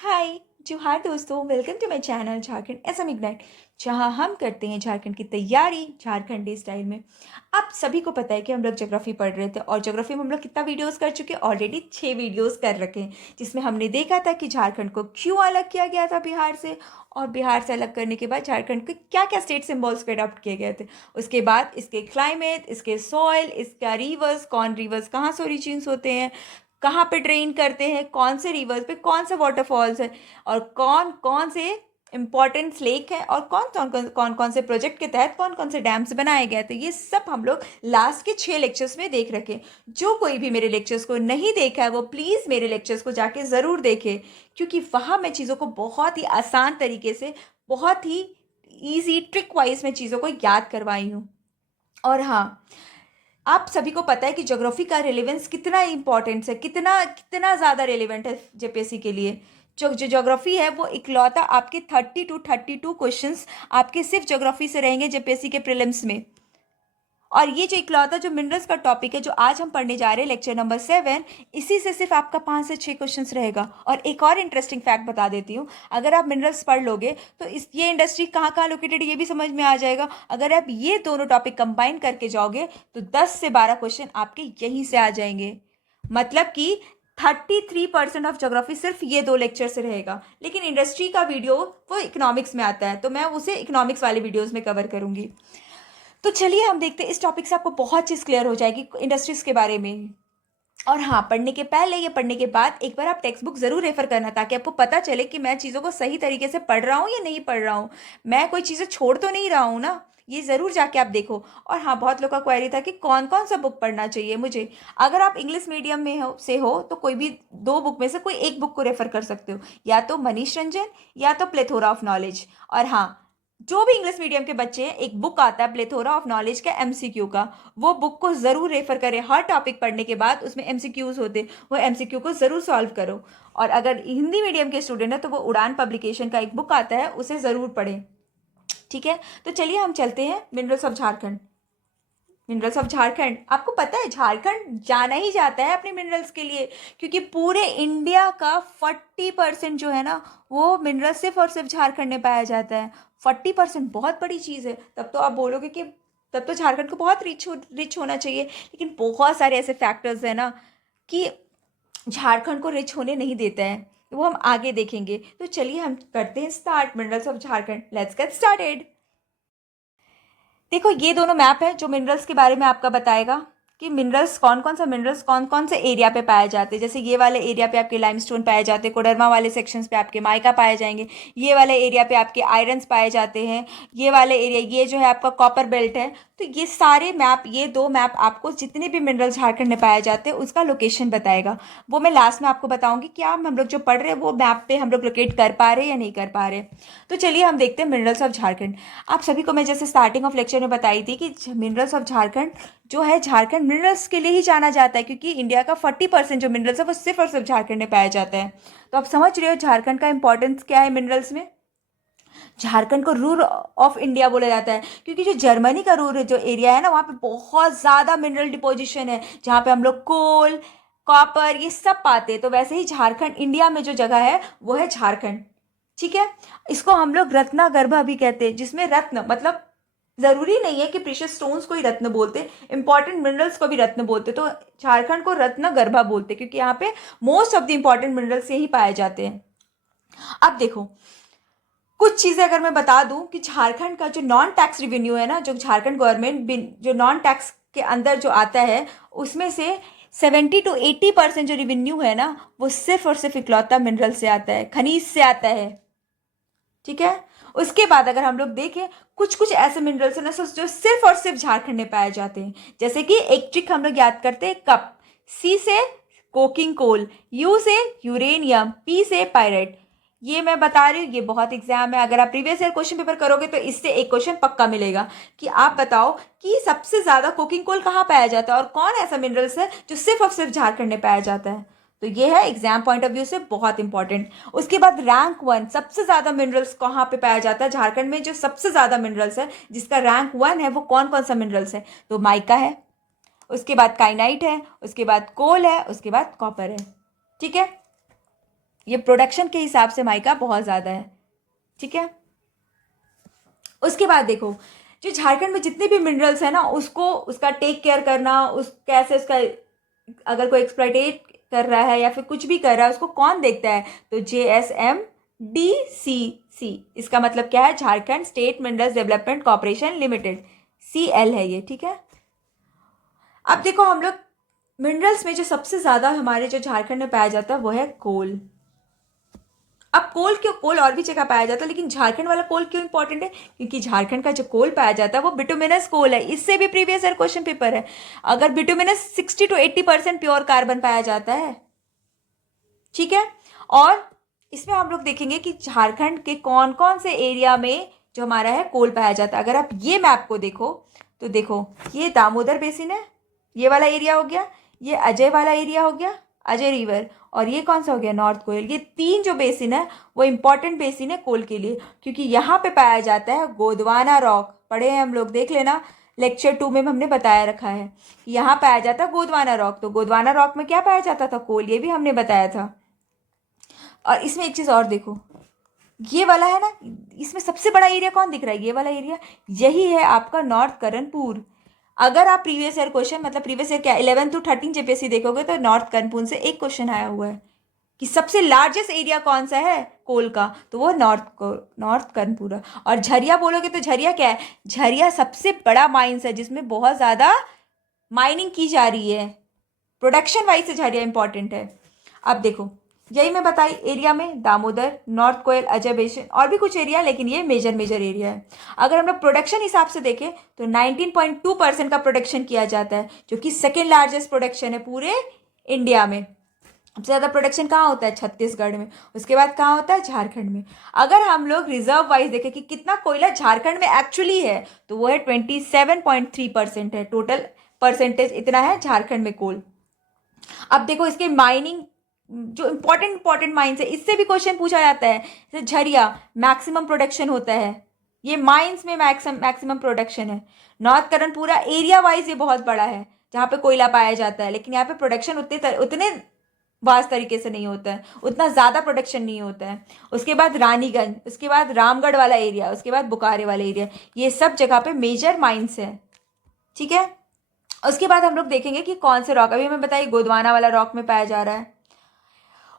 हाय जोहार दोस्तों, welcome to my channel Jharkhand SM ignite, जहां हम करते हैं झारखंड की तैयारी झारखंडी स्टाइल में। आप सभी को पता है कि हम लोग ज्योग्राफी पढ़ रहे थे और ज्योग्राफी में हम लोग कितना वीडियोस कर चुके हैं। ऑलरेडी 6 वीडियोस कर रखे हैं, जिसमें हमने देखा था कि झारखंड को क्यों अलग किया गया था बिहार से, और बिहार से अलग करने के बाद झारखंड के क्या क्या स्टेट सिंबल्स को अडॉप्ट किए गए थे। उसके बाद इसके क्लाइमेट, इसके सॉइल, इसका रिवर्स, कौन रिवर्स कहाँ से ओरिजिन्स होते हैं, कहाँ पे ड्रेन करते हैं, कौन से रिवर्स पे कौन से वाटरफॉल्स है, और कौन कौन से इंपॉर्टेंट लेक है, और कौन कौन से प्रोजेक्ट के तहत कौन कौन से डैम्स बनाए गए थे। ये सब हम लोग लास्ट के 6 लेक्चर्स में देख रखे हैं। जो कोई भी मेरे लेक्चर्स को नहीं देखा है वो प्लीज़ मेरे लेक्चर्स को जाके ज़रूर देखे, क्योंकि वहाँ मैं चीज़ों को बहुत ही आसान तरीके से, बहुत ही ईजी ट्रिक वाइज मैं चीज़ों को याद करवाई हूँ। और हाँ, आप सभी को पता है कि ज्योग्राफी का रिलेवेंस कितना इंपॉर्टेंट है, कितना कितना ज़्यादा रिलेवेंट है जेपीएससी के लिए। जो ज्योग्राफी है वो इकलौता आपके 30 to 32 क्वेश्चंस आपके सिर्फ ज्योग्राफी से रहेंगे जेपीएससी के प्रीलिम्स में। और ये जो इकलौता जो मिनरल्स का टॉपिक है जो आज हम पढ़ने जा रहे हैं, लेक्चर नंबर 7, इसी से सिर्फ आपका 5 से 6 क्वेश्चंस रहेगा। और एक और इंटरेस्टिंग फैक्ट बता देती हूँ, अगर आप मिनरल्स पढ़ लोगे तो इस ये इंडस्ट्री कहाँ कहाँ लोकेटेड ये भी समझ में आ जाएगा। अगर आप ये दोनों टॉपिक कंबाइन करके जाओगे तो 10 से 12 क्वेश्चन आपके यहीं से आ जाएंगे। मतलब कि 33% ऑफ ज्योग्राफी सिर्फ ये 2 लेक्चर से रहेगा। लेकिन इंडस्ट्री का वीडियो वो इकोनॉमिक्स में आता है, तो मैं उसे इकोनॉमिक्स वाले वीडियोज़ में कवर करूंगी। तो चलिए हम देखते हैं, इस टॉपिक से आपको बहुत चीज़ क्लियर हो जाएगी इंडस्ट्रीज के बारे में। और हाँ, पढ़ने के पहले या पढ़ने के बाद एक बार आप टेक्स्ट बुक जरूर रेफर करना, ताकि आपको पता चले कि मैं चीज़ों को सही तरीके से पढ़ रहा हूँ या नहीं पढ़ रहा हूँ, मैं कोई चीज़ें छोड़ तो नहीं रहा हूँ ना। ये ज़रूर जाके आप देखो। और हाँ, बहुत लोग का क्वेरी था कि कौन कौन सा बुक पढ़ना चाहिए मुझे। अगर आप इंग्लिश मीडियम में हो तो कोई भी 2 बुक में से कोई एक बुक को रेफर कर सकते हो, या तो मनीष रंजन या तो प्लेथोरा ऑफ नॉलेज। और हाँ, जो भी इंग्लिश मीडियम के बच्चे हैं, एक बुक आता है प्लेथोरा ऑफ नॉलेज का एमसीक्यू का, वो बुक को जरूर रेफर करें। हर टॉपिक पढ़ने के बाद उसमें एमसीक्यूज होते, वो एमसीक्यू को जरूर सॉल्व करो। और अगर हिंदी मीडियम के स्टूडेंट है तो वो उड़ान पब्लिकेशन का एक बुक आता है, उसे जरूर पढ़ें। ठीक है, तो चलिए हम चलते हैं minerals of Jharkhand. Minerals of Jharkhand, आपको पता है झारखंड जाना ही जाता है अपने मिनरल्स के लिए, क्योंकि पूरे इंडिया का 40% जो है ना, वो मिनरल सिर्फ और सिर्फ झारखंड में पाया जाता है। 40% बहुत बड़ी चीज़ है। तब तो आप बोलोगे कि तब तो झारखंड को बहुत रिच होना चाहिए, लेकिन बहुत सारे ऐसे फैक्टर्स हैं ना कि झारखंड को रिच होने नहीं देता है। वो हम आगे देखेंगे। तो चलिए हम करते हैं start minerals of Jharkhand. Let's get started. देखो, ये दोनों मैप है जो मिनरल्स के बारे में आपका बताएगा कि मिनरल्स कौन कौन सा मिनरल्स कौन कौन से एरिया पे पाए जाते हैं। जैसे ये वाले एरिया पे आपके लाइमस्टोन पाए जाते हैं, कोडरमा वाले सेक्शंस पे आपके माइका पाए जाएंगे, ये वाले एरिया पे आपके आयरन्स पाए जाते हैं, ये वाले एरिया ये जो है आपका कॉपर बेल्ट है। तो ये सारे मैप, ये 2 मैप आपको जितने भी मिनरल्स झारखंड में पाए जाते हैं उसका लोकेशन बताएगा। वो मैं लास्ट में आपको बताऊंगी कि हम लोग जो पढ़ रहे हैं वो मैप पे हम लोग लोकेट कर पा रहे हैं या नहीं कर पा रहे। तो चलिए हम देखते हैं मिनरल्स ऑफ झारखंड। आप सभी को मैं जैसे स्टार्टिंग ऑफ लेक्चर में बताई थी कि मिनरल्स ऑफ झारखंड जो है, झारखंड मिनरल्स के लिए ही जाना जाता है, क्योंकि इंडिया का 40% जो मिनरल्स है वो सिर्फ और सिर्फ झारखंड में पाया जाता है। तो आप समझ रहे हो झारखंड का इंपॉर्टेंस क्या है मिनरल्स में। झारखंड को रूर ऑफ इंडिया बोला जाता है, क्योंकि जो जर्मनी का रूर जो एरिया है ना, वहाँ पे बहुत ज़्यादा मिनरल डिपोजिशन है, जहाँ पे हम लोग कोल, कॉपर ये सब पाते हैं। तो वैसे ही झारखंड इंडिया में जो जगह है वो है झारखंड। ठीक है, इसको हम लोग रत्नागर्भा भी कहते हैं, जिसमें रत्न मतलब जरूरी नहीं है कि प्रीशियस स्टोन्स को ही रत्न बोलते, इंपॉर्टेंट मिनरल्स को भी रत्न बोलते। तो झारखंड को रत्नगर्भा बोलते क्योंकि यहाँ पे most of the important minerals यही पाए जाते हैं। अब देखो, कुछ चीजें अगर मैं बता दूं कि झारखंड का जो नॉन टैक्स रेवेन्यू है ना, जो झारखंड गवर्नमेंट जो नॉन टैक्स के अंदर जो आता है, उसमें से 70 to 80% जो रेवेन्यू है ना, वो सिर्फ और सिर्फ इकलौता मिनरल से आता है, खनिज से आता है। ठीक है, उसके बाद अगर हम लोग देखें, कुछ कुछ ऐसे मिनरल्स हैं ना जो सिर्फ और सिर्फ झारखंड में पाए जाते हैं। जैसे कि एक ट्रिक हम लोग याद करते हैं, कप, सी से कोकिंग कोल, यू से यूरेनियम, पी से पायरेट। ये मैं बता रही हूँ, ये बहुत एग्जाम है, अगर आप प्रीवियस ईयर क्वेश्चन पेपर करोगे तो इससे एक क्वेश्चन पक्का मिलेगा कि आप बताओ कि सबसे ज्यादा कोकिंग कोल कहाँ पाया जाता है और कौन ऐसा मिनरल्स है जो सिर्फ और सिर्फ झारखंड में पाया जाता है। तो ये है एग्जाम पॉइंट ऑफ व्यू से बहुत इंपॉर्टेंट। उसके बाद रैंक 1, सबसे ज्यादा मिनरल्स कहाँ पे पाया जाता है झारखंड में, जो सबसे ज्यादा मिनरल्स है जिसका रैंक 1 है, वो कौन कौन सा मिनरल्स है। तो माइका है, उसके बाद काइनाइट है, उसके बाद कोल है, उसके बाद कॉपर है। ठीक है, ये प्रोडक्शन के हिसाब से माइका बहुत ज़्यादा है, ठीक है। उसके बाद देखो, जो झारखंड में जितने भी मिनरल्स है ना, उसको उसका टेक केयर करना, उस कैसे उसका अगर कोई एक्सप्लॉइटेट कर रहा है या फिर कुछ भी कर रहा है उसको कौन देखता है, तो JSMDCC, इसका मतलब क्या है, Jharkhand state minerals development corporation limited, CL है ये, ठीक है। अब देखो हम लोग मिनरल्स में जो सबसे ज़्यादा हमारे जो झारखंड में पाया जाता है वो है कोल। अब कोल क्यों, कोल और भी जगह पाया जाता है लेकिन झारखंड वाला कोल क्यों इंपॉर्टेंट है, क्योंकि झारखंड का जो कोल पाया जाता है वो बिटुमिनस कोल है। इससे भी प्रीवियस ईयर क्वेश्चन पेपर है, अगर बिटुमिनस 60 to 80% प्योर कार्बन पाया जाता है, ठीक है। और इसमें हम लोग देखेंगे कि झारखंड के कौन कौन से एरिया में जो हमारा है कोल पाया जाता है। अगर आप ये मैप को देखो तो देखो, ये दामोदर बेसिन है, ये वाला एरिया हो गया, ये अजय वाला एरिया हो गया, अजय रिवर, और ये कौन सा हो गया, नॉर्थ कोयल। ये तीन जो बेसिन है वो इंपॉर्टेंट बेसिन है कोल के लिए, क्योंकि यहाँ पे पाया जाता है गोदवाना रॉक। पढ़े हैं हम लोग, देख लेना, लेक्चर 2 में हमने बताया रखा है कि यहाँ पाया जाता है गोदवाना रॉक। तो गोदवाना रॉक में क्या पाया जाता था, कोल, ये भी हमने बताया था। और इसमें एक चीज़ और देखो, ये वाला है ना, इसमें सबसे बड़ा एरिया कौन दिख रहा है, ये वाला एरिया, यही है आपका नॉर्थ करणपुर। अगर आप प्रीवियस ईयर क्वेश्चन, मतलब प्रीवियस ईयर क्या 11 to 13 JPSC देखोगे तो नॉर्थ करणपुर से एक क्वेश्चन आया हुआ है कि सबसे लार्जेस्ट एरिया कौन सा है कोल का, तो वो नॉर्थ करणपुर है। और झरिया बोलोगे तो झरिया क्या है, झरिया सबसे बड़ा माइंस है जिसमें बहुत ज़्यादा माइनिंग की जा रही है, प्रोडक्शन वाइज से झरिया इंपॉर्टेंट है। अब देखो, यही मैं बताई एरिया में दामोदर, नॉर्थ कोयल, अजय बेसिन, और भी कुछ एरिया, लेकिन ये मेजर एरिया है। अगर हम लोग प्रोडक्शन हिसाब से देखें तो 19.2% का प्रोडक्शन किया जाता है, जो कि सेकेंड लार्जेस्ट प्रोडक्शन है पूरे इंडिया में। सबसे ज़्यादा प्रोडक्शन कहाँ होता है, छत्तीसगढ़ में, उसके बाद कहाँ होता है, झारखंड में। अगर हम लोग रिजर्व वाइज देखें कि कितना कोयला झारखंड में एक्चुअली है, तो वो है 27.3% है, टोटल परसेंटेज इतना है झारखंड में कोल। अब देखो इसके माइनिंग, जो इंपॉर्टेंट माइंस है, इससे भी क्वेश्चन पूछा जाता है। जैसे झरिया मैक्सिमम प्रोडक्शन होता है, ये माइंस में मैक्सिमम प्रोडक्शन है। नॉर्थ करण पूरा एरिया वाइज ये बहुत बड़ा है जहाँ पे कोयला पाया जाता है, लेकिन यहाँ पे प्रोडक्शन उतने वास्ट तरीके से नहीं होता है, उतना ज़्यादा प्रोडक्शन नहीं होता है। उसके बाद रानीगंज, उसके बाद रामगढ़ वाला एरिया, उसके बाद बोकारो वाला एरिया, ये सब जगह पे मेजर माइंस है, ठीक है। उसके बाद हम लोग देखेंगे कि कौन से रॉक, अभी हमें बताइए गोदवाना वाला रॉक में पाया जा रहा है।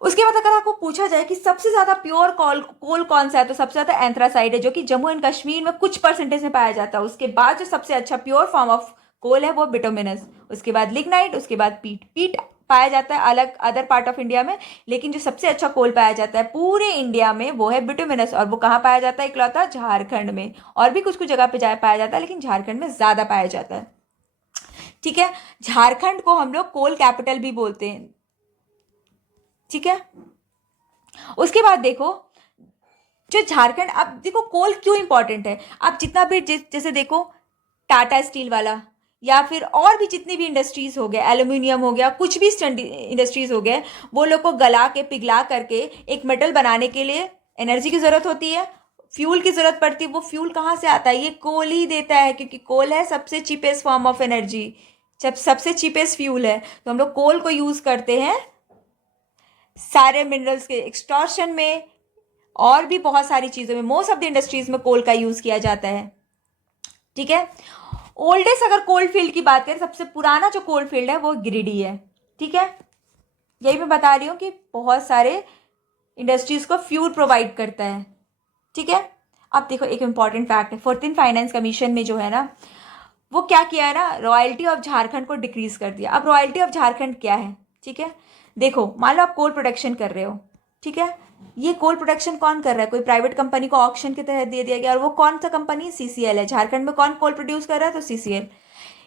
उसके बाद अगर आपको पूछा जाए कि सबसे ज्यादा प्योर कोल कौन सा है, तो सबसे ज्यादा एंथ्रासाइड है, जो कि जम्मू एंड कश्मीर में कुछ परसेंटेज में पाया जाता है। उसके बाद जो सबसे अच्छा प्योर फॉर्म ऑफ कोल है वो बिटुमिनस, उसके बाद लिग्नाइट, उसके बाद पीट पाया जाता है अलग अदर पार्ट ऑफ इंडिया में, लेकिन जो सबसे अच्छा कोल पाया जाता है पूरे इंडिया में वो है बिटुमिनस। और वो कहाँ पाया जाता है, इकलौता झारखंड में, और भी कुछ कुछ जगह पे पाया जाता है, लेकिन झारखंड में ज्यादा पाया जाता है, ठीक है। झारखंड को हम लोग कोल कैपिटल भी बोलते हैं, ठीक है। उसके बाद देखो, जो झारखंड, अब देखो कोल क्यों इंपॉर्टेंट है। आप जितना भी जैसे देखो टाटा स्टील वाला, या फिर और भी जितनी भी इंडस्ट्रीज हो गए, एल्यूमिनियम हो गया, कुछ भी इंडस्ट्रीज हो गए, वो लोग को गला के पिघला करके एक मेटल बनाने के लिए एनर्जी की जरूरत होती है, फ्यूल की जरूरत पड़ती है। वो फ्यूल कहाँ से आता है, ये कोल ही देता है, क्योंकि कोल है सबसे चीपेस्ट फॉर्म ऑफ एनर्जी, जब सबसे चीपेस्ट फ्यूल है, तो हम लोग कोल को यूज करते हैं सारे मिनरल्स के एक्सट्रैक्शन में, और भी बहुत सारी चीज़ों में, मोस्ट ऑफ द इंडस्ट्रीज में कोल का यूज़ किया जाता है, ठीक है। ओल्डेस्ट अगर कोल फील्ड की बात करें, सबसे पुराना जो कोल फील्ड है वो गिरिडीह है, ठीक है। यही मैं बता रही हूँ कि बहुत सारे इंडस्ट्रीज को फ्यूल प्रोवाइड करता है, ठीक है। अब देखो एक इंपॉर्टेंट फैक्ट है, 14th फाइनेंस कमीशन में जो है ना, वो क्या किया है ना, रॉयल्टी ऑफ झारखंड को डिक्रीज कर दिया। अब रॉयल्टी ऑफ झारखंड क्या है, ठीक है। देखो मान लो आप कोल प्रोडक्शन कर रहे हो, ठीक है, ये कोल प्रोडक्शन कौन कर रहा है, कोई प्राइवेट कंपनी को ऑक्शन के तहत दे दिया गया, और वो कौन सा कंपनी, CCL है। झारखंड में कौन कोल प्रोड्यूस कर रहा है, तो CCL।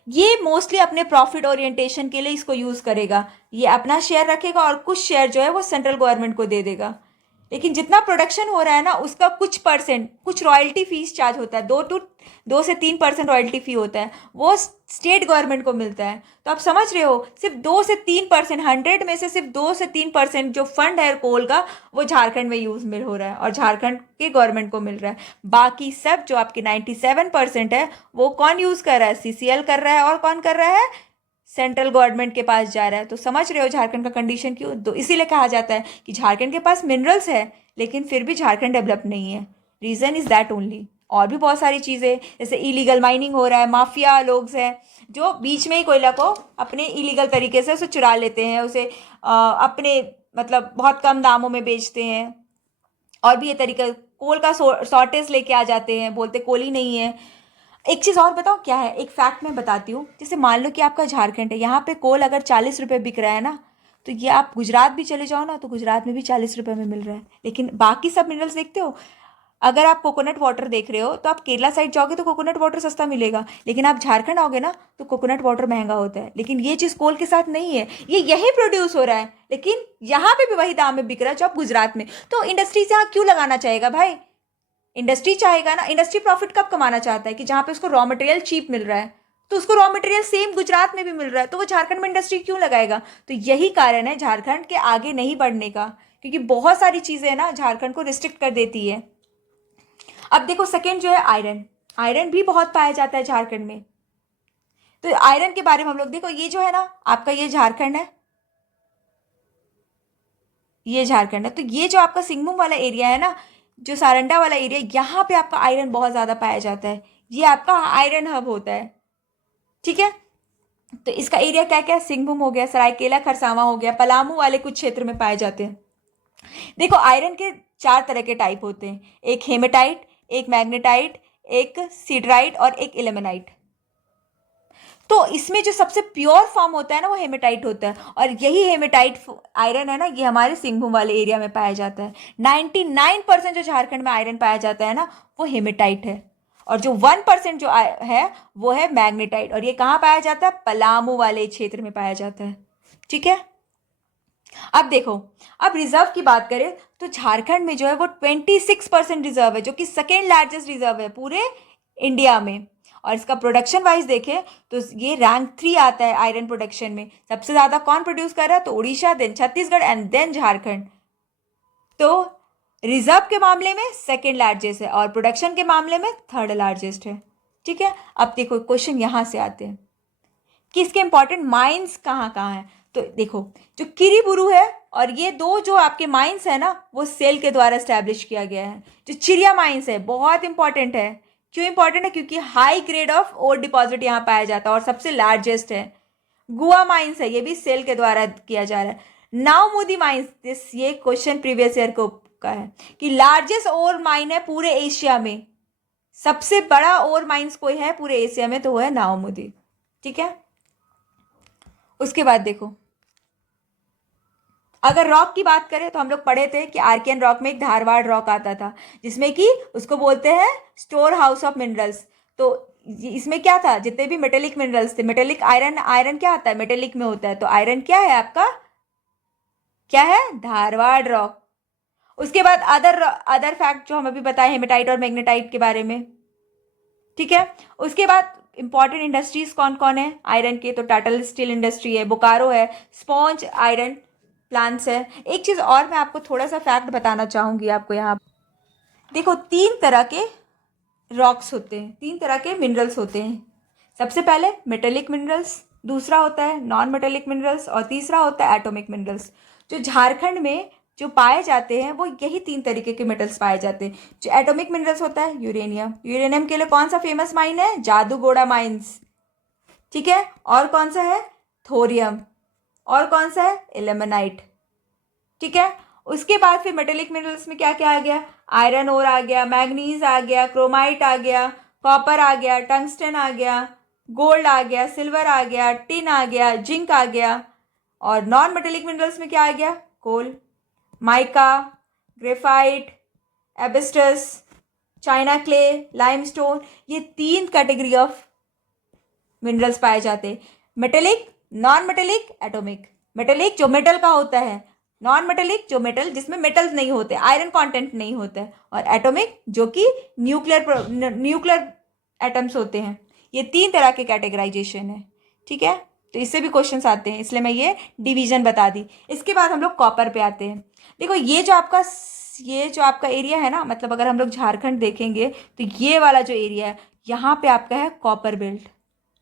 ये मोस्टली अपने प्रॉफिट ओरिएंटेशन के लिए इसको यूज करेगा, ये अपना शेयर रखेगा और कुछ शेयर जो है वो सेंट्रल गवर्नमेंट को दे देगा। लेकिन जितना प्रोडक्शन हो रहा है ना, उसका कुछ परसेंट, कुछ रॉयल्टी फीस चार्ज होता है, 2 से 3% रॉयल्टी फी होता है, वो स्टेट गवर्नमेंट को मिलता है। तो आप समझ रहे हो, सिर्फ 2 से 3%, 100 में से सिर्फ 2 से 3% जो फंड है कोल का, वो झारखंड में यूज मिल हो रहा है और झारखंड के गवर्नमेंट को मिल रहा है। बाकी सब जो आपके 97% है वो कौन यूज कर रहा है, CCL कर रहा है, और कौन कर रहा है, सेंट्रल गवर्नमेंट के पास जा रहा है। तो समझ रहे हो झारखंड का कंडीशन क्यों, तो इसीलिए कहा जाता है कि झारखंड के पास मिनरल्स है लेकिन फिर भी झारखंड डेवलप नहीं है। Reason is that only. और भी बहुत सारी चीज़ें, जैसे इलीगल माइनिंग हो रहा है, माफिया लोग हैं जो बीच में ही कोयला को अपने इलीगल तरीके से उसे चुरा लेते हैं, उसे अपने मतलब बहुत कम दामों में बेचते हैं। और भी ये तरीका, कोल का शॉर्टेज लेके आ जाते हैं, बोलते कोल ही नहीं है। एक चीज़ और बताओ क्या है, एक फैक्ट मैं बताती हूँ। जैसे मान लो कि आपका झारखंड है, यहाँ पे कोल अगर 40 रुपये बिक रहा है ना, तो ये आप गुजरात भी चले जाओ ना, तो गुजरात में भी 40 रुपये में मिल रहा है। लेकिन बाकी सब मिनरल्स देखते हो, अगर आप कोकोनट वाटर देख रहे हो तो आप केरला साइड जाओगे तो कोकोनट वाटर सस्ता मिलेगा, लेकिन आप झारखंड आओगे ना तो कोकोनट वाटर महंगा होता है। लेकिन ये चीज़ कोल के साथ नहीं है, ये यही प्रोड्यूस हो रहा है लेकिन यहाँ पे भी वही दाम में बिक रहा है जो आप गुजरात में। तो इंडस्ट्री यहाँ क्यों लगाना चाहेगा भाई? इंडस्ट्री चाहेगा ना, इंडस्ट्री प्रॉफिट कब कमाना चाहता है कि जहाँ पे उसको रॉ मटेरियल चीप मिल रहा है, तो उसको रॉ मटेरियल सेम गुजरात में भी मिल रहा है, तो वो झारखंड में इंडस्ट्री क्यों लगाएगा? तो यही कारण है झारखंड के आगे नहीं बढ़ने का, क्योंकि बहुत सारी चीज़ें ना झारखंड को रिस्ट्रिक्ट कर देती है। अब देखो सेकेंड जो है आयरन, आयरन भी बहुत पाया जाता है झारखंड में। तो आयरन के बारे में हम लोग देखो, ये जो है ना आपका, ये झारखंड है, ये झारखंड है। तो ये जो आपका सिंहभूम वाला एरिया है ना, जो सारंडा वाला एरिया, यहाँ पे आपका आयरन बहुत ज़्यादा पाया जाता है, ये आपका आयरन हब होता है। ठीक है, तो इसका एरिया क्या क्या है, सिंहभूम हो गया, सरायकेला खरसावां हो गया, पलामू वाले कुछ क्षेत्र में पाए जाते हैं। देखो आयरन के 4 तरह के टाइप होते हैं, एक हेमेटाइट, एक मैग्नेटाइट, एक सीडराइट और एक इलेमेनाइट। तो इसमें जो सबसे प्योर फॉर्म होता है ना वो हेमेटाइट होता है, और यही हेमेटाइट आयरन है ना, ये हमारे सिंहभूम वाले एरिया में पाया जाता है। 99% जो झारखंड में आयरन पाया जाता है ना वो हेमेटाइट है, और जो 1% जो है वो है मैग्नेटाइट, और ये कहाँ पाया जाता है? पलामू वाले क्षेत्र में पाया जाता है। ठीक है, अब देखो, अब रिजर्व की बात करें तो झारखंड में जो है वो 26% रिजर्व है, जो कि सेकेंड लार्जेस्ट रिजर्व है पूरे इंडिया में। और इसका प्रोडक्शन वाइज देखें तो ये रैंक 3 आता है आयरन प्रोडक्शन में। सबसे ज़्यादा कौन प्रोड्यूस कर रहा है? तो Orissa, then Chhattisgarh and then Jharkhand. तो रिजर्व के मामले में सेकेंड लार्जेस्ट है और प्रोडक्शन के मामले में थर्ड लार्जेस्ट है। ठीक है, अब देखो क्वेश्चन यहाँ से आते हैं कि इसके इंपॉर्टेंट माइंस कहाँ कहाँ हैं। तो देखो, जो किरीबुरू है और ये दो जो आपके माइंस है ना वो सेल के द्वारा स्टैब्लिश किया गया है। जो चिड़िया माइंस है बहुत इंपॉर्टेंट है। क्यों इंपॉर्टेंट है? क्योंकि high grade of ore deposit यहाँ पाया जाता है और सबसे लार्जेस्ट है। गुआ माइंस है, ये भी सेल के द्वारा किया जा रहा है। नाउ मोदी माइंस, दिस ये क्वेश्चन प्रीवियस ईयर को का है कि लार्जेस्ट ओर माइन है पूरे एशिया में, सबसे बड़ा ओर माइंस कोई है पूरे एशिया में तो वो है नाउ मोदी। ठीक है, उसके बाद देखो, अगर रॉक की बात करें तो हम लोग पढ़े थे कि आर्कियन रॉक में एक धारवाड़ रॉक आता था जिसमें कि उसको बोलते हैं स्टोर हाउस ऑफ मिनरल्स। तो इसमें क्या था? जितने भी मेटेलिक मिनरल्स थे, मेटेलिक आयरन, आयरन क्या आता है? मेटेलिक में होता है। तो आयरन क्या है आपका? क्या है? धारवाड़ रॉक। उसके बाद अदर अदर फैक्ट जो हम अभी बताए हेमेटाइट और मैग्नेटाइट के बारे में। ठीक है, उसके बाद इंपॉर्टेंट इंडस्ट्रीज कौन कौन है आयरन के? तो टाटा स्टील इंडस्ट्री है, बोकारो है, स्पॉन्ज आयरन प्लांट्स है। एक चीज़ और मैं आपको थोड़ा सा फैक्ट बताना चाहूँगी आपको यहाँ। देखो 3 तरह के रॉक्स होते हैं, 3 तरह के मिनरल्स होते हैं। सबसे पहले मेटेलिक मिनरल्स, दूसरा होता है नॉन मेटेलिक मिनरल्स और तीसरा होता है एटॉमिक मिनरल्स। जो झारखंड में जो पाए जाते हैं वो यही 3 तरीके के मेटल्स पाए जाते हैं। जो एटॉमिक मिनरल्स होता है यूरेनियम, यूरेनियम के लिए कौन सा फेमस माइन है? जादूगोड़ा माइंस। ठीक है, और कौन सा है? थोरियम, और कौन सा है? इलेमेनाइट। ठीक है, उसके बाद फिर मेटेलिक मिनरल्स में क्या क्या आ गया? आयरन ओर आ गया, मैग्नीज आ गया, क्रोमाइट आ गया, कॉपर आ गया, टंगस्टन आ गया, गोल्ड आ गया, सिल्वर आ गया, टिन आ गया, जिंक आ गया। और नॉन मेटेलिक मिनरल्स में क्या आ गया? Coal, mica, graphite, asbestos, china clay, limestone. ये 3 कैटेगरी ऑफ मिनरल्स पाए जाते हैं। Metallic, non metallic, atomic. Metallic जो मेटल का होता है, नॉन मेटेलिक जो मेटल जिसमें मेटल्स नहीं होते, आयरन कंटेंट नहीं होता है, और एटॉमिक जो कि न्यूक्लियर एटम्स होते हैं। ये 3 तरह के कैटेगराइजेशन है। ठीक है, तो इससे भी क्वेश्चंस आते हैं, इसलिए मैं ये डिवीजन बता दी। इसके बाद हम लोग कॉपर पे आते हैं। देखो ये जो आपका एरिया है ना, मतलब अगर हम लोग झारखंड देखेंगे तो ये वाला जो एरिया है यहाँ पे आपका है कॉपर बेल्ट।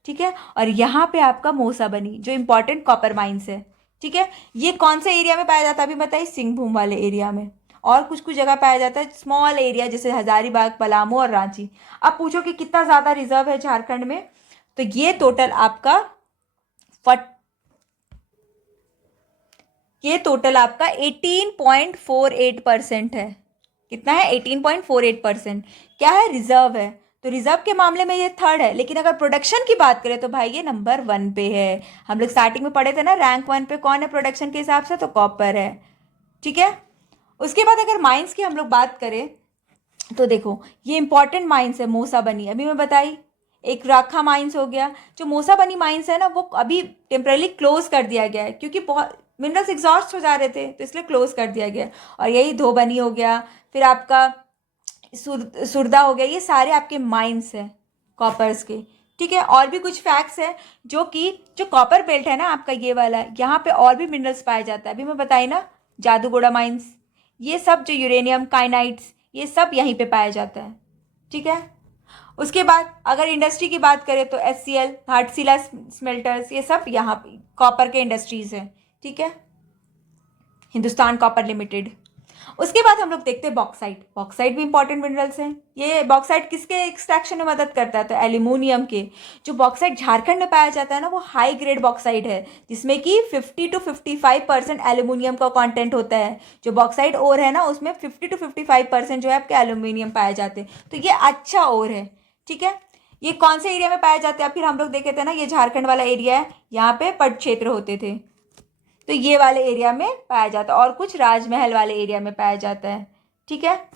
ठीक है। और यहाँ पे आपका मौसाबनी जो इंपॉर्टेंट कॉपर माइंस है, ठीक है। ये कौन से एरिया में पाया जाता है अभी बताइए, सिंहभूम वाले एरिया में। और कुछ कुछ जगह पाया जाता है स्मॉल एरिया जैसे हजारीबाग, पलामू और रांची। अब पूछो कि कितना ज़्यादा रिजर्व है झारखंड में, तो ये टोटल आपका 18.48% है। कितना है? 18.48% क्या है? रिजर्व है। तो रिजर्व के मामले में ये थर्ड है, लेकिन अगर प्रोडक्शन की बात करें तो भाई ये नंबर 1 पे है। हम लोग स्टार्टिंग में पढ़े थे ना, रैंक 1 पे कौन है प्रोडक्शन के हिसाब से, तो कॉपर है। ठीक है। उसके बाद अगर माइंस की हम लोग बात करें तो देखो ये इंपॉर्टेंट माइंस है। मूसा बनी अभी मैं बताई, एक राखा माइंस हो गया। जो मूसा बनी माइंस है ना, वो अभी टेम्परली क्लोज कर दिया गया है, क्योंकि बहुत मिनरल्स एग्जॉस्ट हो जा रहे थे, तो इसलिए क्लोज कर दिया गया। और यही धोबनी हो गया, फिर आपका सुरदा हो गया, ये सारे आपके माइंस हैं कॉपर्स के। ठीक है। और भी कुछ फैक्ट्स है, जो कि जो कॉपर बेल्ट है ना आपका ये वाला, यहाँ पे और भी मिनरल्स पाया जाता है। अभी मैं बताई ना, जादूगोड़ा माइंस, ये सब जो यूरेनियम, काइनाइट्स, ये सब यहीं पे पाया जाता है। ठीक है। उसके बाद अगर इंडस्ट्री की बात करें तो HCL, घाटशिला स्मेल्टर्स, ये सब यहाँ पे कॉपर के इंडस्ट्रीज हैं। ठीक है। Hindustan copper limited. उसके बाद हम लोग देखते हैं बॉक्साइट। बॉक्साइट भी इंपॉर्टेंट मिनरल्स हैं। ये बॉक्साइट किसके एक्सट्रैक्शन में मदद करता है, तो एल्यूमिनियम के। जो बॉक्साइट झारखंड में पाया जाता है ना, वो हाई ग्रेड बॉक्साइट है, जिसमें कि 50 to 55% एल्यूमिनियम का कंटेंट होता है। जो बॉक्साइट ओर है ना, उसमें 50 to 55% जो है आपके एल्यूमिनियम पाए जाते हैं, तो ये अच्छा ओर है। ठीक है। ये कौन से एरिया में पाया जाता है, फिर हम लोग देखे थे ना, ये झारखंड वाला एरिया है, यहाँ पे पट क्षेत्र होते थे, तो ये वाले एरिया में पाया जाता है। और कुछ राजमहल वाले एरिया में पाया जाता है। ठीक है।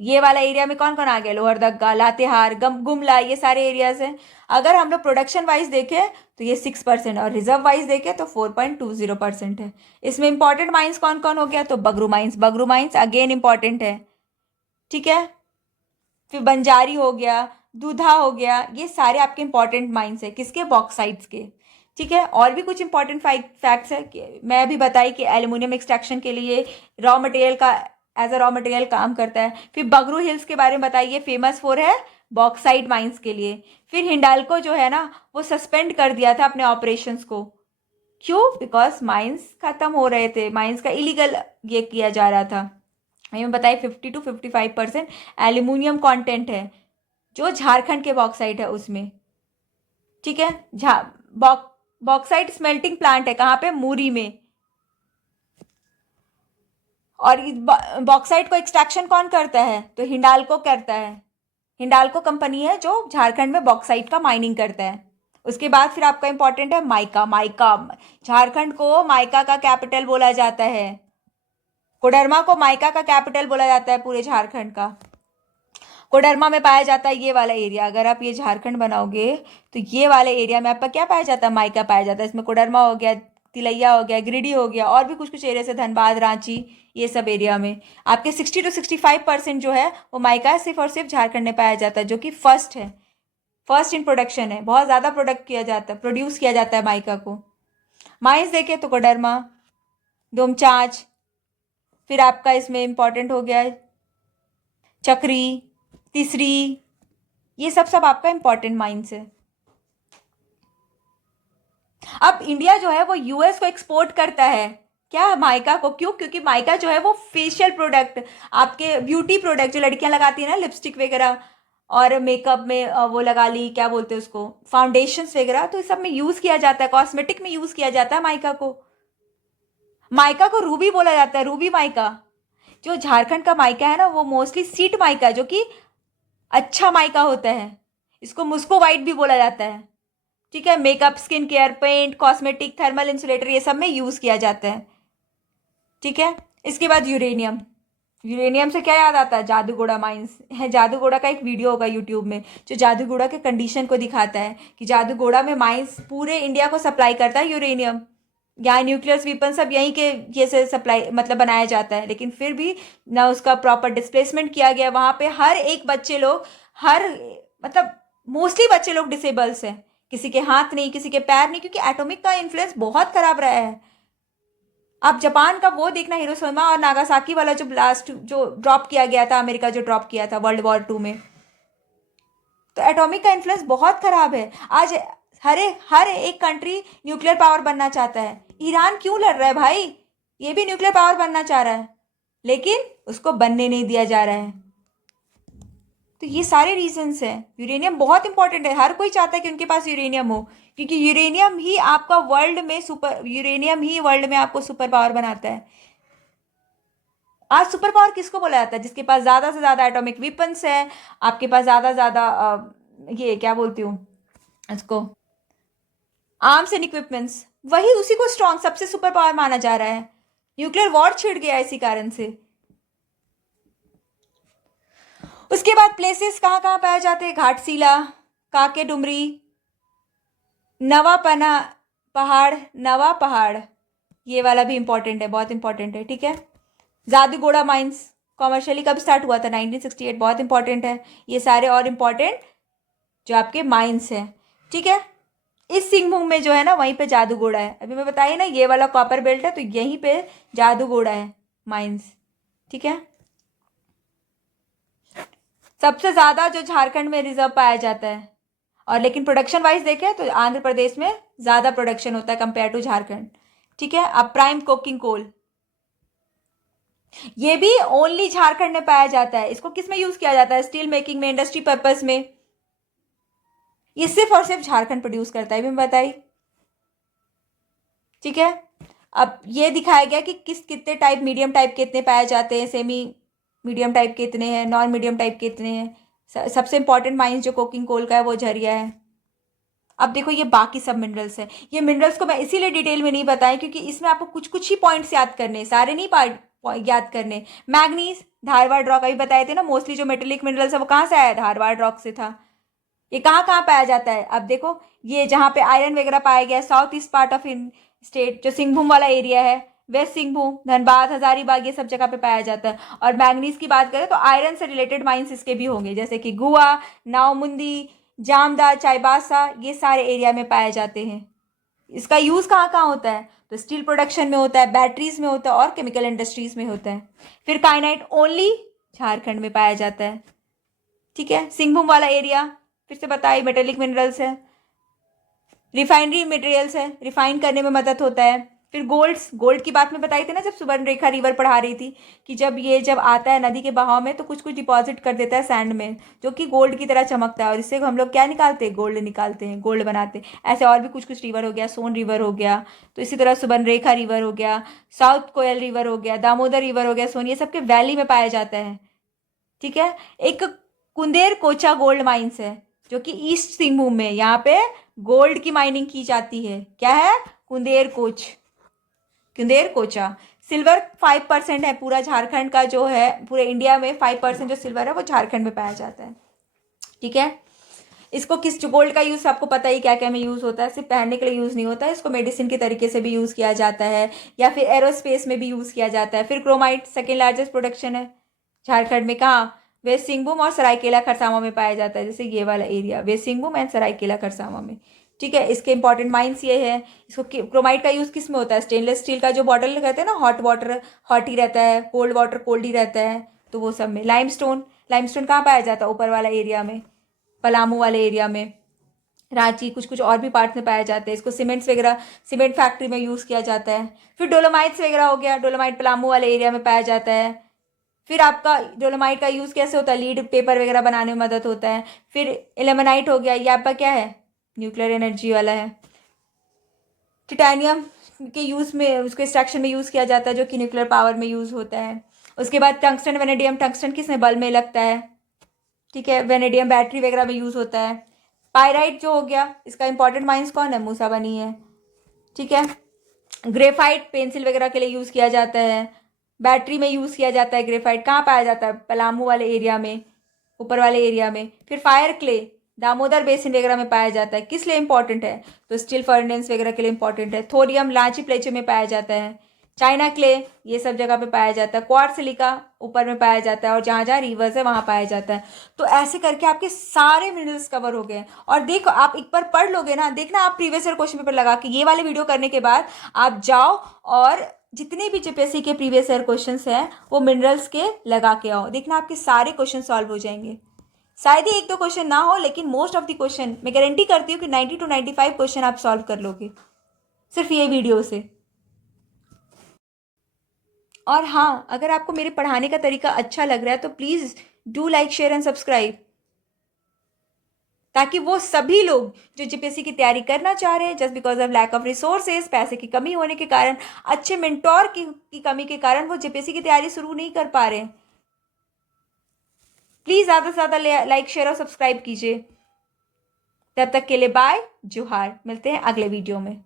ये वाला एरिया में कौन कौन आ गया, लोहरदगा, लातेहार, गुमला, ये सारे एरियाज हैं। अगर हम लोग प्रोडक्शन वाइज देखें तो ये 6%, और रिजर्व वाइज देखें तो 4.20% है। इसमें इंपॉर्टेंट माइंस कौन कौन हो गया, तो Bagru mines. Bagru mines again important है। ठीक है। फिर बंजारी हो गया, दूधा हो गया, ये सारे आपके इंपॉर्टेंट माइंस है, किसके, बॉक्साइट्स के। ठीक है। और भी कुछ इंपॉर्टेंट फैक्ट्स है कि मैं अभी बताई कि एल्यूमिनियम एक्सट्रैक्शन के लिए रॉ मटेरियल का, एज अ रॉ मटेरियल काम करता है। फिर बगरू हिल्स के बारे में बताइए, फेमस फॉर है बॉक्साइट माइंस के लिए। फिर हिंडाल्को जो है ना, वो सस्पेंड कर दिया था अपने ऑपरेशंस को। क्यों? बिकॉज माइंस खत्म हो रहे थे, माइंस का इलीगल ये किया जा रहा था। मैं बताइए 50 to 55% एल्यूमिनियम कंटेंट है जो झारखंड के बॉक्साइट है उसमें। ठीक है। बॉक्साइट स्मेल्टिंग प्लांट है कहाँ पे, मूरी में। और बॉक्साइट को एक्सट्रैक्शन कौन करता है, तो हिंडाल्को करता है। हिंडाल्को कंपनी है जो झारखंड में बॉक्साइट का माइनिंग करता है। उसके बाद फिर आपका इंपॉर्टेंट है माइका। माइका, झारखंड को माइका का कैपिटल बोला जाता है। कोडरमा को माइका का कैपिटल बोला जाता है पूरे झारखंड का। कोडरमा में पाया जाता है ये वाला एरिया। अगर आप ये झारखंड बनाओगे तो ये वाले एरिया में आपका क्या पाया जाता है, माइका पाया जाता है। इसमें कोडरमा हो गया, तिलैया हो गया, गिरिडीह हो गया, और भी कुछ कुछ एरिया से धनबाद, रांची, ये सब एरिया में आपके 60 to 65% जो है वो माइका सिर्फ और सिर्फ झारखंड में पाया जाता है, जो कि फर्स्ट है, फर्स्ट इन प्रोडक्शन है। बहुत ज़्यादा प्रोडक्ट किया जाता है, प्रोड्यूस किया जाता है माइका को। माइंस देखे तो कोडरमा, डोमचांच, फिर आपका इसमें इंपॉर्टेंट हो गया चक्री, तीसरी, ये सब सब आपका इंपॉर्टेंट माइंस है। अब इंडिया जो है वो यूएस को एक्सपोर्ट करता है, क्या, माइका को। क्यों? क्योंकि माइका जो है वो फेशियल प्रोडक्ट, आपके ब्यूटी प्रोडक्ट जो लड़कियां लगाती है ना, लिपस्टिक वगैरह, और मेकअप में वो लगा ली, क्या बोलते हैं उसको, फाउंडेशंस वगैरह, तो इस सब में यूज किया जाता है, कॉस्मेटिक में यूज किया जाता है माइका को। माइका को रूबी बोला जाता है, रूबी माइका। जो झारखंड का माइका है ना, वो मोस्टली सीट माइका, जो कि अच्छा माइका होता है। इसको मुस्को वाइट भी बोला जाता है। ठीक है। Makeup, skin care, paint, cosmetic, thermal insulator, ये सब में यूज किया जाता है। ठीक है। इसके बाद यूरेनियम। यूरेनियम से क्या याद आता है, जादूगोड़ा माइंस है। जादूगोड़ा का एक वीडियो होगा यूट्यूब में, जो जादूगोड़ा के कंडीशन को दिखाता है कि जादूगोड़ा में माइंस पूरे इंडिया को सप्लाई करता है यूरेनियम। यहाँ न्यूक्लियर वेपन सब यहीं के ये से सप्लाई मतलब बनाया जाता है, लेकिन फिर भी ना उसका प्रॉपर डिस्प्लेसमेंट किया गया। वहाँ पे हर एक बच्चे लोग, हर मतलब मोस्टली बच्चे लोग डिसेबल्स हैं, किसी के हाथ नहीं, किसी के पैर नहीं, क्योंकि एटॉमिक का इन्फ्लुएंस बहुत खराब रहा है। आप जापान का वो देखना, हिरोशिमा और नागासाकी वाला जो ब्लास्ट, जो ड्रॉप किया गया था, अमेरिका जो ड्रॉप किया था World War II में, तो एटॉमिक का इन्फ्लुएंस बहुत खराब है। आज हर एक कंट्री न्यूक्लियर पावर बनना चाहता है। ईरान क्यों लड़ रहा है भाई? ये भी न्यूक्लियर पावर बनना चाह रहा है, लेकिन उसको बनने नहीं दिया जा रहा है। तो ये सारे रीजंस हैं। यूरेनियम बहुत इंपॉर्टेंट है, हर कोई चाहता है कि उनके पास यूरेनियम हो, क्योंकि यूरेनियम ही वर्ल्ड में आपको सुपर पावर बनाता है। आज सुपर पावर किसको बोला जाता है? जिसके पास ज्यादा से ज्यादा एटॉमिक वेपन्स है, आपके पास ज्यादा ज्यादा ये क्या बोलती हूँ इसको, आर्म्स एंड इक्विपमेंट्स, वही उसी को स्ट्रॉन्ग सबसे सुपर पावर माना जा रहा है। न्यूक्लियर वॉर छिड़ गया इसी कारण से। उसके बाद प्लेसेस कहाँ कहाँ पाए जाते हैं? घाटशिला, काके डुमरी, नवा पहाड़, ये वाला भी इंपॉर्टेंट है, बहुत इंपॉर्टेंट है। ठीक है। जादूगोड़ा माइंस कॉमर्शियली कब स्टार्ट हुआ था? 1968, बहुत इंपॉर्टेंट है। ये सारे और इंपॉर्टेंट जो आपके माइंस हैं। ठीक है। इस सिंहभूम में जो है ना, वहीं पे जादूगोड़ा है। अभी मैं बताइए ना, ये वाला कॉपर बेल्ट है, तो यहीं पे जादूगोड़ा है, माइंस। ठीक है। सबसे ज्यादा जो झारखंड में रिजर्व पाया जाता है, और लेकिन प्रोडक्शन वाइज देखें तो आंध्र प्रदेश में ज्यादा प्रोडक्शन होता है कंपेयर टू झारखंड। ठीक है। अब प्राइम कोकिंग कोल, ये भी ओनली झारखंड में पाया जाता है। इसको किस में यूज किया जाता है? स्टील मेकिंग में, इंडस्ट्री पर्पस में। ये सिर्फ और सिर्फ झारखंड प्रोड्यूस करता है, भी मैं बताई। ठीक है। अब ये दिखाया गया कि कितने टाइप, मीडियम टाइप कितने पाए जाते हैं, सेमी मीडियम टाइप कितने हैं, नॉन मीडियम टाइप कितने हैं। सबसे इंपॉर्टेंट माइंस जो कोकिंग कोल का है वो झरिया है। अब देखो ये बाकी सब मिनरल्स है। ये मिनरल्स को मैं इसीलिए डिटेल में नहीं बताया क्योंकि इसमें आपको कुछ कुछ ही पॉइंट्स याद करने, सारे नहीं याद करने। मैग्नीज धारवाड़ रॉक, अभी बताए थे ना, मोस्टली जो मेटेलिक मिनरल्स है वो कहाँ से आया? धारवाड़ रॉक से था। ये कहाँ कहाँ पाया जाता है? अब देखो, ये जहाँ पे आयरन वगैरह पाया गया है, south east part of in state, जो सिंहभूम वाला एरिया है, वेस्ट सिंहभूम, धनबाद, हजारीबाग, ये सब जगह पे पाया जाता है। और मैग्नीज की बात करें तो आयरन से रिलेटेड माइंस इसके भी होंगे, जैसे कि गुआ, नावमुंदी, जामदा, चाईबासा, ये सारे एरिया में पाए जाते हैं। इसका यूज कहाँ कहाँ होता है? तो स्टील प्रोडक्शन में होता है, बैटरीज में होता है, और केमिकल इंडस्ट्रीज में होता है। फिर काइनाइट ओनली झारखंड में पाया जाता है। ठीक है। सिंहभूम वाला एरिया फिर से बताइए, मेटेलिक मिनरल्स है, रिफाइनरी मटेरियल्स है, रिफाइन करने में मदद होता है। फिर गोल्ड की बात में बताई थी ना, जब सुवर्णरेखा रिवर पढ़ा रही थी, कि जब आता है नदी के बहाव में तो कुछ कुछ डिपॉजिट कर देता है सैंड में, जो कि गोल्ड की तरह चमकता है, और इससे हम लोग क्या निकालते हैं? गोल्ड निकालते हैं, गोल्ड बनाते हैं। ऐसे और भी कुछ कुछ रिवर हो गया, सोन रिवर हो गया, तो इसी तरह सुवर्णरेखा रिवर हो गया, साउथ कोयल रिवर हो गया, दामोदर रिवर हो गया, सोन, ये सबके वैली में पाया जाता है। ठीक है। एक कुंदेर कोचा गोल्ड माइंस है, जो कि ईस्ट सिंहभूम में, यहाँ पे गोल्ड की माइनिंग की जाती है। क्या है? कुंदेर कोचा। सिल्वर 5% है पूरा झारखंड का, जो है पूरे इंडिया में 5% जो सिल्वर है वो झारखंड में पाया जाता है। ठीक है। इसको किस गोल्ड का यूज आपको पता ही क्या क्या में यूज होता है। सिर्फ पहनने के लिए यूज नहीं होता है, इसको मेडिसिन के तरीके से भी यूज किया जाता है, या फिर एरोस्पेस में भी यूज किया जाता है। फिर क्रोमाइट सेकेंड लार्जेस्ट प्रोडक्शन है झारखंड में। कहाँ? वेस्ट सिंहभूम और सरायकेला खरसावां में पाया जाता है, जैसे ये वाला area, west Singhbhum and Seraikela Kharsawan में। ठीक है। इसके इंपॉर्टेंट माइंस ये है। इसको क्रोमाइट का यूज किस में होता है? स्टेनलेस स्टील का जो बॉटल कहते हैं ना, हॉट वाटर हॉट ही रहता है, कोल्ड वाटर कोल्ड ही रहता है, तो वो सब में। लाइमस्टोन कहाँ पाया जाता है? ऊपर वाला एरिया में, पलामू वाले एरिया में, रांची, कुछ कुछ और भी पार्ट्स में पाया जाता है। इसको सीमेंट्स वगैरह, सीमेंट फैक्ट्री में यूज किया जाता है। फिर डोलोमाइट्स वगैरह हो गया, डोलोमाइट पलामू वाले एरिया में पाया जाता है। फिर आपका डोलोमाइट का यूज कैसे होता है? लीड पेपर वगैरह बनाने में मदद होता है। फिर इलेमेनाइट हो गया, ये आपका क्या है? न्यूक्लियर एनर्जी वाला है। टिटेनियम के यूज में, उसको एक्सट्रैक्शन में यूज किया जाता है, जो कि न्यूक्लियर पावर में यूज होता है। उसके बाद टंगस्टन वेनेडियम, टंगस्टन किस में? बल्ब में लगता है। ठीक है। वेनेडियम बैटरी वगैरह में यूज होता है। पायराइट जो हो गया, इसका इंपॉर्टेंट माइंस कौन है? मूसाबनी है। ठीक है। ग्रेफाइट पेंसिल वगैरह के लिए यूज किया जाता है, बैटरी में यूज किया जाता है। ग्रेफाइट कहाँ पाया जाता है? पलामू वाले एरिया में, ऊपर वाले एरिया में। फिर फायर क्ले दामोदर बेसिन वगैरह में पाया जाता है। किस लिए इंपॉर्टेंट है? तो स्टील फर्नेस वगैरह के लिए इंपॉर्टेंट है। थोरियम लांची प्लेचो में पाया जाता है। चाइना क्ले ये सब जगह पे पाया जाता है। क्वार्ट्ज सिलिका ऊपर में पाया जाता है, और जहाँ जहाँ रिवर्स है वहाँ पाया जाता है। तो ऐसे करके आपके सारे मिनरल्स कवर हो गए। और देखो, आप एक बार पढ़ लोगे ना, देखना आप प्रीवियस ईयर क्वेश्चन पेपर लगा के, ये वाले वीडियो करने के बाद आप जाओ और जितने भी जीपीएससी के प्रीवियस ईयर क्वेश्चंस हैं वो मिनरल्स के लगा के आओ, देखना आपके सारे क्वेश्चन सॉल्व हो जाएंगे। शायद ही एक दो क्वेश्चन ना हो, लेकिन मोस्ट ऑफ द क्वेश्चन मैं गारंटी करती हूँ कि 90 to 95 क्वेश्चन आप सॉल्व कर लोगे सिर्फ ये वीडियो से। और हाँ, अगर आपको मेरे पढ़ाने का तरीका अच्छा लग रहा है तो please do like share and subscribe, ताकि वो सभी लोग जो जीपीएससी की तैयारी करना चाह रहे हैं, just because of lack of resources, पैसे की कमी होने के कारण, अच्छे मेंटोर की कमी के कारण वो जीपीएससी की तैयारी शुरू नहीं कर पा रहे हैं, प्लीज़ ज़्यादा से ज़्यादा लाइक शेयर और सब्सक्राइब कीजिए। तब तक के लिए बाय, जोहार, मिलते हैं अगले वीडियो में।